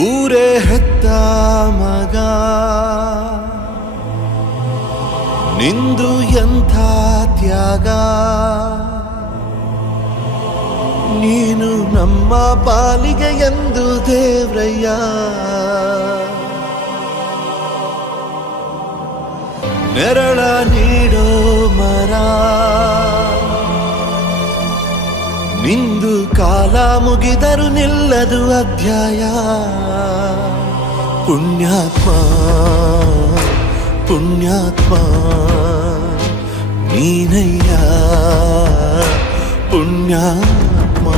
ಊರೇ ಹೆತ್ತ ಮಗ. ನಿಂದು ಎಂಥ ತ್ಯಾಗ? ನೀನು ನಮ್ಮ ಪಾಲಿಗೆ ಎಂದು ದೇವ್ರಯ್ಯ. ನೆರಳ ನೀಡೋ ಮರ. ನಿಂದು ಕಾಲ ಮುಗಿದರು ನಿಲ್ಲದು ಅಧ್ಯಾಯ. ಪುಣ್ಯಾತ್ಮ ಪುಣ್ಯಾತ್ಮ ನೀನಯ್ಯ. ಪುಣ್ಯಾತ್ಮ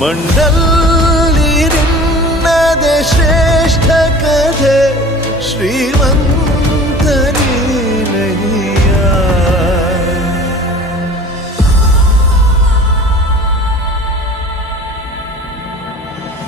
ಮಂಡಲ್ಲಿ ನಿನ್ನದೆ ಶ್ರೇಷ್ಠ ಕಥೆ ಶ್ರೀಮಂತ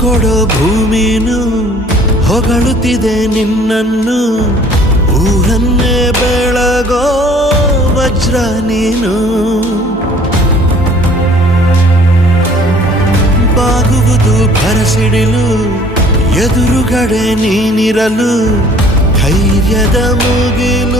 ಕೊಡೋ ಭೂಮಿನು ಹೊಗಳುತ್ತಿದೆ ನಿನ್ನನ್ನು. ಊರನ್ನೇ ಬೆಳಗೋ ವಜ್ರ ನೀನು. ಬಾಗುವುದು ಭರಸಿಡಿಲು ಎದುರುಗಡೆ ನೀನಿರಲು ಧೈರ್ಯದ ಮುಗಿ